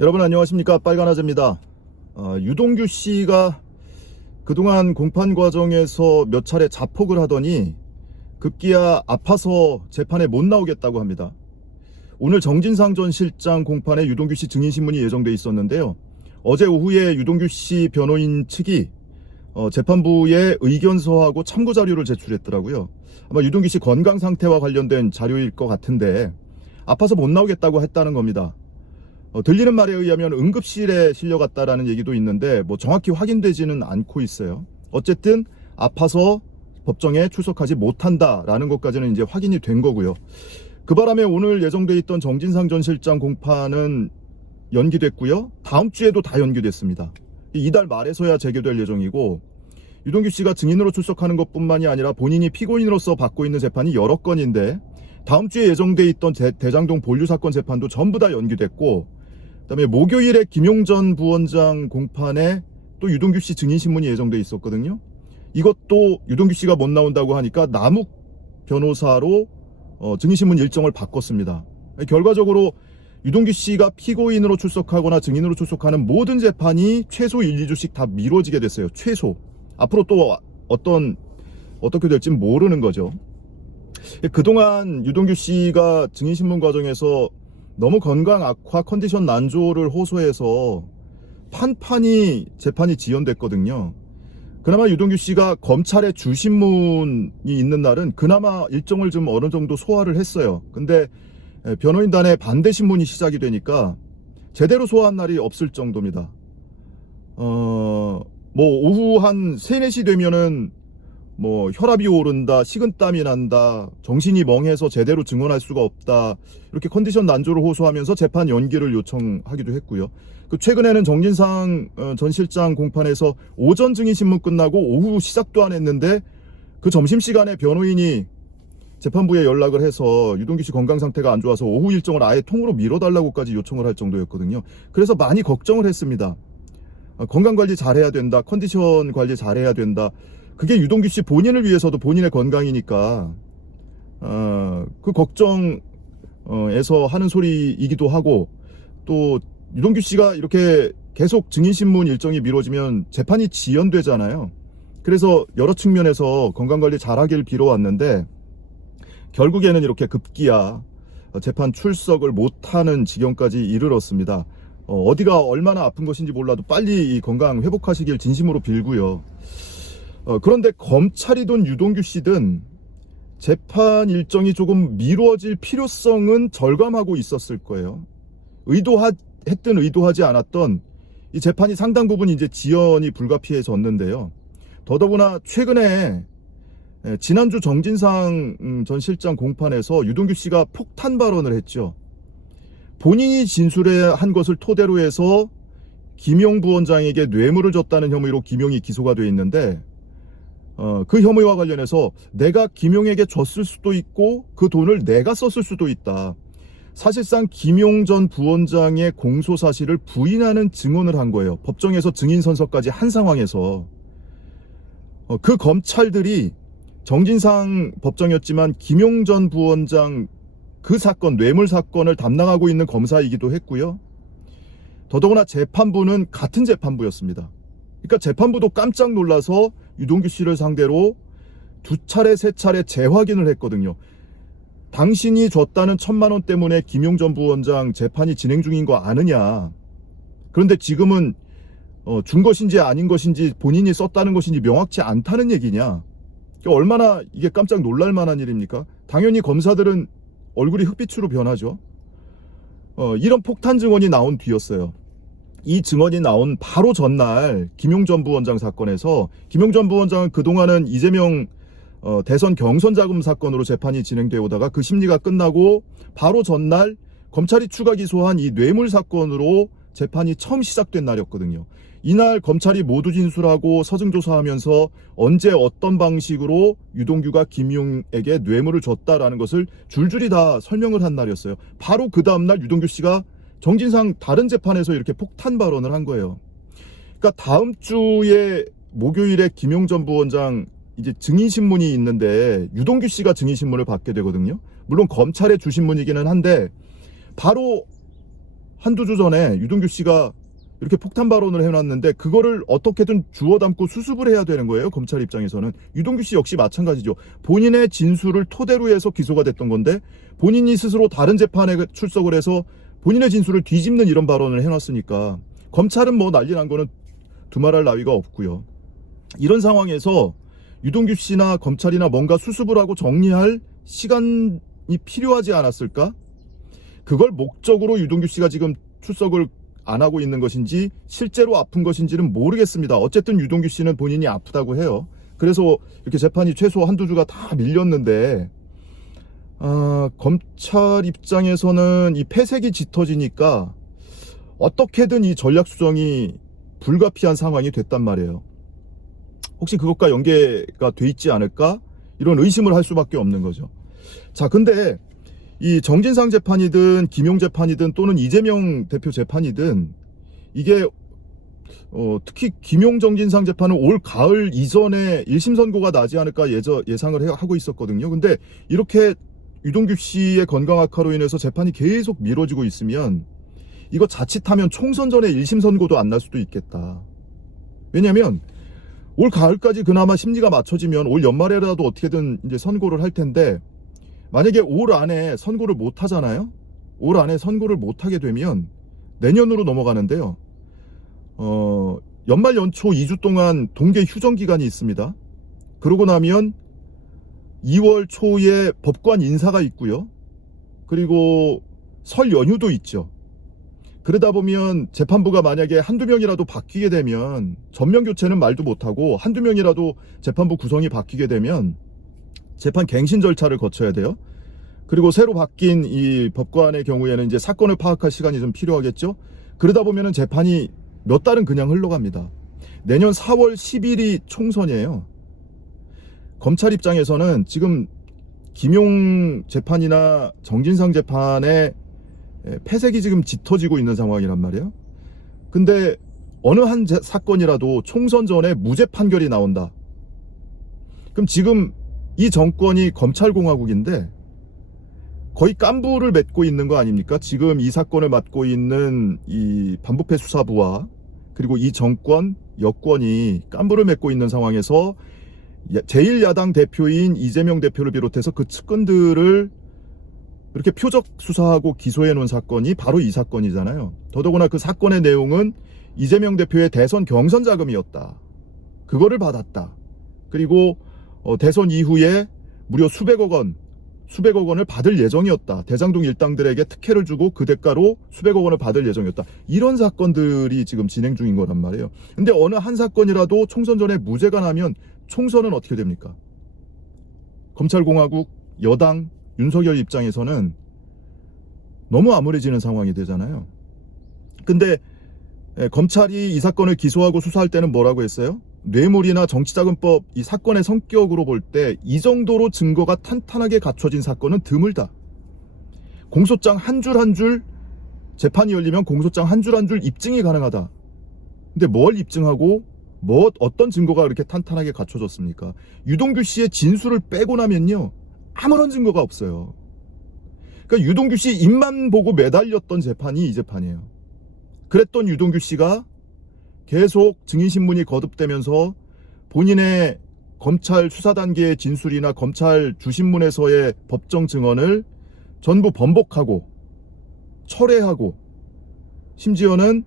여러분 안녕하십니까, 빨간아재입니다. 유동규 씨가 그동안 공판 과정에서 몇 차례 자폭을 하더니 급기야 아파서 재판에 못 나오겠다고 합니다. 오늘 정진상 전 실장 공판에 유동규 씨 증인신문이 예정돼 있었는데요. 어제 오후에 유동규 씨 변호인 측이 재판부에 의견서하고 참고자료를 제출했더라고요. 아마 유동규 씨 건강 상태와 관련된 자료일 것 같은데 아파서 못 나오겠다고 했다는 겁니다. 들리는 말에 의하면 응급실에 실려갔다라는 얘기도 있는데 정확히 확인되지는 않고 있어요. 어쨌든 아파서 법정에 출석하지 못한다라는 것까지는 이제 확인이 된 거고요. 그 바람에 오늘 예정돼 있던 정진상 전 실장 공판은 연기됐고요. 다음 주에도 다 연기됐습니다. 이달 말에서야 재개될 예정이고, 유동규 씨가 증인으로 출석하는 것뿐만이 아니라 본인이 피고인으로서 받고 있는 재판이 여러 건인데 다음 주에 예정돼 있던 대장동 본류 사건 재판도 전부 다 연기됐고, 그다음에 목요일에 김용전 부원장 공판에 또 유동규 씨 증인신문이 예정돼 있었거든요. 이것도 유동규 씨가 못 나온다고 하니까 남욱 변호사로 증인신문 일정을 바꿨습니다. 결과적으로 유동규 씨가 피고인으로 출석하거나 증인으로 출석하는 모든 재판이 최소 1, 2주씩 다 미뤄지게 됐어요. 최소. 앞으로 또 어떻게 될지 모르는 거죠. 그동안 유동규 씨가 증인신문 과정에서 너무 건강 악화, 컨디션 난조를 호소해서 판판이 재판이 지연됐거든요. 그나마 유동규 씨가 검찰에 주신문이 있는 날은 그나마 일정을 좀 어느 정도 소화를 했어요. 근데 변호인단의 반대 신문이 시작이 되니까 제대로 소화한 날이 없을 정도입니다. 오후 한 3, 4시 되면은 혈압이 오른다, 식은땀이 난다, 정신이 멍해서 제대로 증언할 수가 없다, 이렇게 컨디션 난조를 호소하면서 재판 연기를 요청하기도 했고요. 최근에는 정진상 전 실장 공판에서 오전 증인신문 끝나고 오후 시작도 안 했는데 그 점심시간에 변호인이 재판부에 연락을 해서 유동규 씨 건강 상태가 안 좋아서 오후 일정을 아예 통으로 미뤄달라고까지 요청을 할 정도였거든요. 그래서 많이 걱정을 했습니다. 건강관리 잘해야 된다, 컨디션 관리 잘해야 된다. 그게 유동규 씨 본인을 위해서도 본인의 건강이니까 그 걱정에서 하는 소리이기도 하고, 또 유동규 씨가 이렇게 계속 증인신문 일정이 미뤄지면 재판이 지연되잖아요. 그래서 여러 측면에서 건강관리 잘하길 빌어왔는데 결국에는 이렇게 급기야 재판 출석을 못하는 지경까지 이르렀습니다. 어디가 얼마나 아픈 것인지 몰라도 빨리 이 건강 회복하시길 진심으로 빌고요. 그런데 검찰이든 유동규 씨든 재판 일정이 조금 미뤄질 필요성은 절감하고 있었을 거예요. 의도했든 의도하지 않았던 이 재판이 상당 부분 이제 지연이 불가피해졌는데요. 더더구나 최근에 지난주 정진상 전 실장 공판에서 유동규 씨가 폭탄 발언을 했죠. 본인이 진술한 것을 토대로 해서 김용 부원장에게 뇌물을 줬다는 혐의로 김용이 기소가 돼 있는데, 그 혐의와 관련해서 내가 김용에게 줬을 수도 있고 그 돈을 내가 썼을 수도 있다. 사실상 김용 전 부원장의 공소 사실을 부인하는 증언을 한 거예요. 법정에서 증인 선서까지 한 상황에서. 그 검찰들이 정진상 법정이었지만 김용 전 부원장 그 사건, 뇌물 사건을 담당하고 있는 검사이기도 했고요. 더더구나 재판부는 같은 재판부였습니다. 그러니까 재판부도 깜짝 놀라서 유동규 씨를 상대로 2차례, 3차례 재확인을 했거든요. 당신이 줬다는 1,000만 원 때문에 김용 전 부원장 재판이 진행 중인 거 아느냐. 그런데 지금은 준 것인지 아닌 것인지 본인이 썼다는 것인지 명확치 않다는 얘기냐. 얼마나 이게 깜짝 놀랄 만한 일입니까? 당연히 검사들은 얼굴이 흑빛으로 변하죠. 이런 폭탄 증언이 나온 뒤였어요. 이 증언이 나온 바로 전날 김용 전 부원장 사건에서 김용 전 부원장은 그동안은 이재명 대선 경선 자금 사건으로 재판이 진행되어 오다가 그 심리가 끝나고 바로 전날 검찰이 추가 기소한 이 뇌물 사건으로 재판이 처음 시작된 날이었거든요. 이날 검찰이 모두 진술하고 서증조사하면서 언제 어떤 방식으로 유동규가 김용에게 뇌물을 줬다라는 것을 줄줄이 다 설명을 한 날이었어요. 바로 그 다음날 유동규 씨가 정진상 다른 재판에서 이렇게 폭탄 발언을 한 거예요. 그러니까 다음 주에 목요일에 김용 전 부원장 이제 증인신문이 있는데 유동규 씨가 증인신문을 받게 되거든요. 물론 검찰의 주신문이기는 한데 바로 한두 주 전에 유동규 씨가 이렇게 폭탄 발언을 해놨는데 그거를 어떻게든 주워 담고 수습을 해야 되는 거예요. 검찰 입장에서는. 유동규 씨 역시 마찬가지죠. 본인의 진술을 토대로 해서 기소가 됐던 건데 본인이 스스로 다른 재판에 출석을 해서 본인의 진술을 뒤집는 이런 발언을 해놨으니까 검찰은 뭐 난리 난 거는 두말할 나위가 없고요. 이런 상황에서 유동규 씨나 검찰이나 뭔가 수습을 하고 정리할 시간이 필요하지 않았을까? 그걸 목적으로 유동규 씨가 지금 출석을 안 하고 있는 것인지 실제로 아픈 것인지는 모르겠습니다. 어쨌든 유동규 씨는 본인이 아프다고 해요. 그래서 이렇게 재판이 최소 한두 주가 다 밀렸는데 검찰 입장에서는 이 패색이 짙어지니까 어떻게든 이 전략 수정이 불가피한 상황이 됐단 말이에요. 혹시 그것과 연계가 돼 있지 않을까? 이런 의심을 할 수밖에 없는 거죠. 자, 근데 이 정진상 재판이든 김용 재판이든 또는 이재명 대표 재판이든 이게 특히 김용 정진상 재판은 올 가을 이전에 1심 선고가 나지 않을까 예상을 하고 있었거든요. 근데 이렇게 유동규 씨의 건강 악화로 인해서 재판이 계속 미뤄지고 있으면 이거 자칫하면 총선 전에 1심 선고도 안 날 수도 있겠다. 왜냐면 올 가을까지 그나마 심리가 맞춰지면 올 연말에라도 어떻게든 이제 선고를 할 텐데 만약에 올 안에 선고를 못 하잖아요. 올 안에 선고를 못 하게 되면 내년으로 넘어가는데요. 연말 연초 2주 동안 동계 휴정 기간이 있습니다. 그러고 나면 2월 초에 법관 인사가 있고요. 그리고 설 연휴도 있죠. 그러다 보면 재판부가 만약에 한두 명이라도 바뀌게 되면 전면 교체는 말도 못하고 한두 명이라도 재판부 구성이 바뀌게 되면 재판 갱신 절차를 거쳐야 돼요. 그리고 새로 바뀐 이 법관의 경우에는 이제 사건을 파악할 시간이 좀 필요하겠죠. 그러다 보면은 재판이 몇 달은 그냥 흘러갑니다. 내년 4월 10일이 총선이에요. 검찰 입장에서는 지금 김용 재판이나 정진상 재판의 패색이 지금 짙어지고 있는 상황이란 말이에요. 근데 어느 한 사건이라도 총선 전에 무죄 판결이 나온다. 그럼 지금 이 정권이 검찰공화국인데 거의 깐부를 맺고 있는 거 아닙니까? 지금 이 사건을 맡고 있는 이 반부패 수사부와 그리고 이 정권, 여권이 깐부를 맺고 있는 상황에서 제1야당 대표인 이재명 대표를 비롯해서 그 측근들을 이렇게 표적 수사하고 기소해 놓은 사건이 바로 이 사건이잖아요. 더더구나 그 사건의 내용은 이재명 대표의 대선 경선 자금이었다. 그거를 받았다. 그리고 대선 이후에 무려 수백억 원을 받을 예정이었다. 대장동 일당들에게 특혜를 주고 그 대가로 수백억 원을 받을 예정이었다. 이런 사건들이 지금 진행 중인 거란 말이에요. 근데 어느 한 사건이라도 총선 전에 무죄가 나면 총선은 어떻게 됩니까? 검찰공화국, 여당, 윤석열 입장에서는 너무 암울해지는 상황이 되잖아요. 근데 검찰이 이 사건을 기소하고 수사할 때는 뭐라고 했어요? 뇌물이나 정치자금법 이 사건의 성격으로 볼 때 이 정도로 증거가 탄탄하게 갖춰진 사건은 드물다. 공소장 한 줄 한 줄 재판이 열리면 공소장 한 줄 한 줄 입증이 가능하다. 근데 뭘 입증하고 어떤 증거가 그렇게 탄탄하게 갖춰졌습니까? 유동규 씨의 진술을 빼고 나면요 아무런 증거가 없어요. 그러니까 유동규 씨 입만 보고 매달렸던 재판이 이 재판이에요. 그랬던 유동규 씨가 계속 증인신문이 거듭되면서 본인의 검찰 수사 단계의 진술이나 검찰 주신문에서의 법정 증언을 전부 번복하고 철회하고 심지어는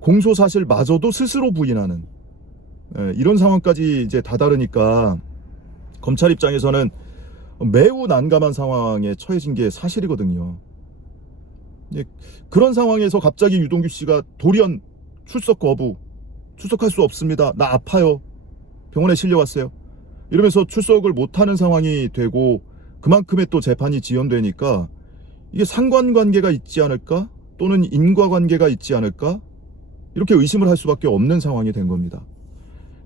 공소사실마저도 스스로 부인하는 이런 상황까지 이제 다다르니까 검찰 입장에서는 매우 난감한 상황에 처해진 게 사실이거든요. 그런 상황에서 갑자기 유동규 씨가 돌연 출석 거부, 출석할 수 없습니다. 나 아파요. 병원에 실려왔어요. 이러면서 출석을 못하는 상황이 되고 그만큼의 또 재판이 지연되니까 이게 상관관계가 있지 않을까? 또는 인과관계가 있지 않을까? 이렇게 의심을 할 수밖에 없는 상황이 된 겁니다.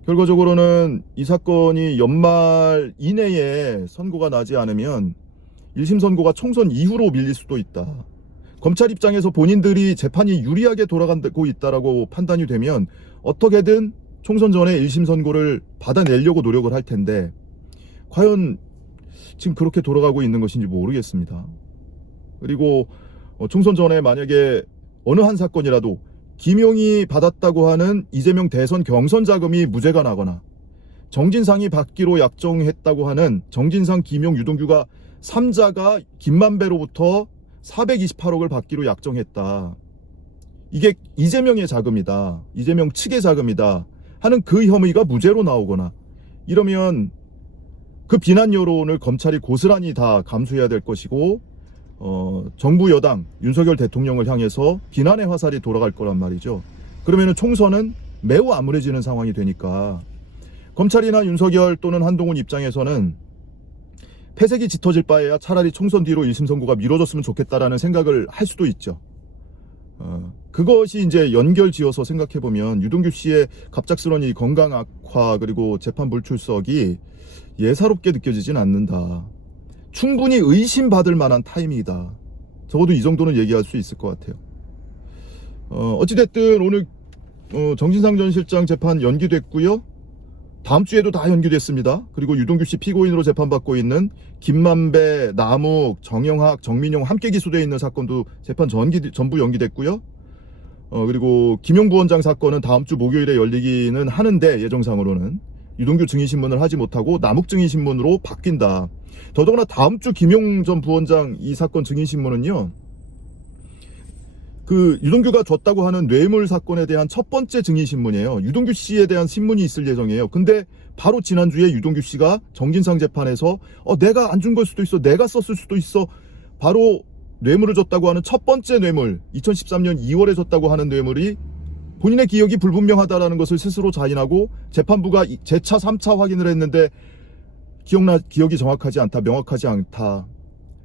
결과적으로는 이 사건이 연말 이내에 선고가 나지 않으면 1심 선고가 총선 이후로 밀릴 수도 있다. 검찰 입장에서 본인들이 재판이 유리하게 돌아가고 있다라고 판단이 되면 어떻게든 총선 전에 1심 선고를 받아내려고 노력을 할 텐데 과연 지금 그렇게 돌아가고 있는 것인지 모르겠습니다. 그리고 총선 전에 만약에 어느 한 사건이라도 김용이 받았다고 하는 이재명 대선 경선 자금이 무죄가 나거나 정진상이 받기로 약정했다고 하는 정진상, 김용, 유동규가 3자가 김만배로부터 428억을 받기로 약정했다. 이게 이재명의 자금이다. 이재명 측의 자금이다. 하는 그 혐의가 무죄로 나오거나 이러면 그 비난 여론을 검찰이 고스란히 다 감수해야 될 것이고 정부 여당 윤석열 대통령을 향해서 비난의 화살이 돌아갈 거란 말이죠. 그러면 총선은 매우 암울해지는 상황이 되니까 검찰이나 윤석열 또는 한동훈 입장에서는 패색이 짙어질 바에야 차라리 총선 뒤로 1심 선고가 미뤄졌으면 좋겠다라는 생각을 할 수도 있죠. 그것이 이제 연결지어서 생각해보면 유동규 씨의 갑작스러운 이 건강 악화 그리고 재판 불출석이 예사롭게 느껴지진 않는다. 충분히 의심받을 만한 타이밍이다. 적어도 이 정도는 얘기할 수 있을 것 같아요. 어찌됐든 오늘 정진상 전 실장 재판 연기됐고요. 다음 주에도 다 연기됐습니다. 그리고 유동규 씨 피고인으로 재판받고 있는 김만배, 남욱, 정영학, 정민용 함께 기소되어 있는 사건도 재판 전부 연기됐고요. 그리고 김용 부원장 사건은 다음 주 목요일에 열리기는 하는데 예정상으로는 유동규 증인신문을 하지 못하고 남욱 증인신문으로 바뀐다. 더더구나 다음 주 김용 전 부원장 이 사건 증인신문은요. 그 유동규가 줬다고 하는 뇌물 사건에 대한 첫 번째 증인신문이에요. 유동규 씨에 대한 신문이 있을 예정이에요. 근데 바로 지난주에 유동규 씨가 정진상 재판에서 내가 안 준 걸 수도 있어. 내가 썼을 수도 있어. 바로 뇌물을 줬다고 하는 첫 번째 뇌물 2013년 2월에 줬다고 하는 뇌물이 본인의 기억이 불분명하다라는 것을 스스로 자인하고 재판부가 재차 3차 확인을 했는데 기억이 정확하지 않다. 명확하지 않다.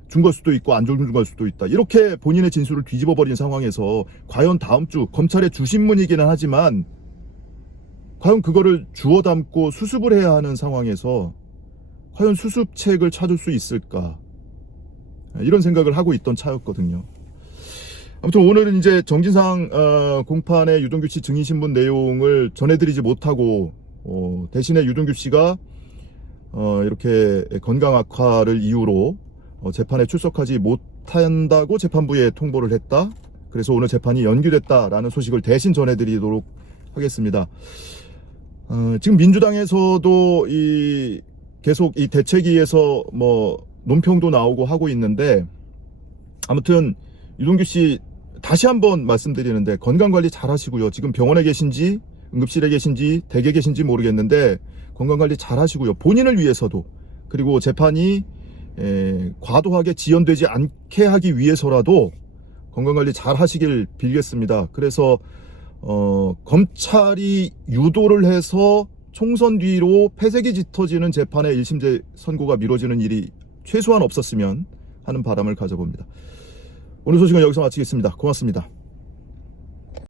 준 걸 수도 있고 안 준 걸 수도 있다. 이렇게 본인의 진술을 뒤집어버린 상황에서 과연 다음 주 검찰의 주신문이기는 하지만 과연 그거를 주워 담고 수습을 해야 하는 상황에서 과연 수습책을 찾을 수 있을까? 이런 생각을 하고 있던 차였거든요. 아무튼 오늘은 이제 정진상 공판의 유동규 씨 증인신문 내용을 전해드리지 못하고 대신에 유동규 씨가 이렇게 건강 악화를 이유로 재판에 출석하지 못한다고 재판부에 통보를 했다. 그래서 오늘 재판이 연기됐다라는 소식을 대신 전해드리도록 하겠습니다. 지금 민주당에서도 계속 이 대책위에서 논평도 나오고 하고 있는데 아무튼 유동규 씨 다시 한번 말씀드리는데 건강관리 잘 하시고요. 지금 병원에 계신지 응급실에 계신지 댁에 계신지 모르겠는데 건강관리 잘 하시고요. 본인을 위해서도 그리고 재판이 과도하게 지연되지 않게 하기 위해서라도 건강관리 잘 하시길 빌겠습니다. 그래서 검찰이 유도를 해서 총선 뒤로 패색이 짙어지는 재판의 1심 선고가 미뤄지는 일이 최소한 없었으면 하는 바람을 가져봅니다. 오늘 소식은 여기서 마치겠습니다. 고맙습니다.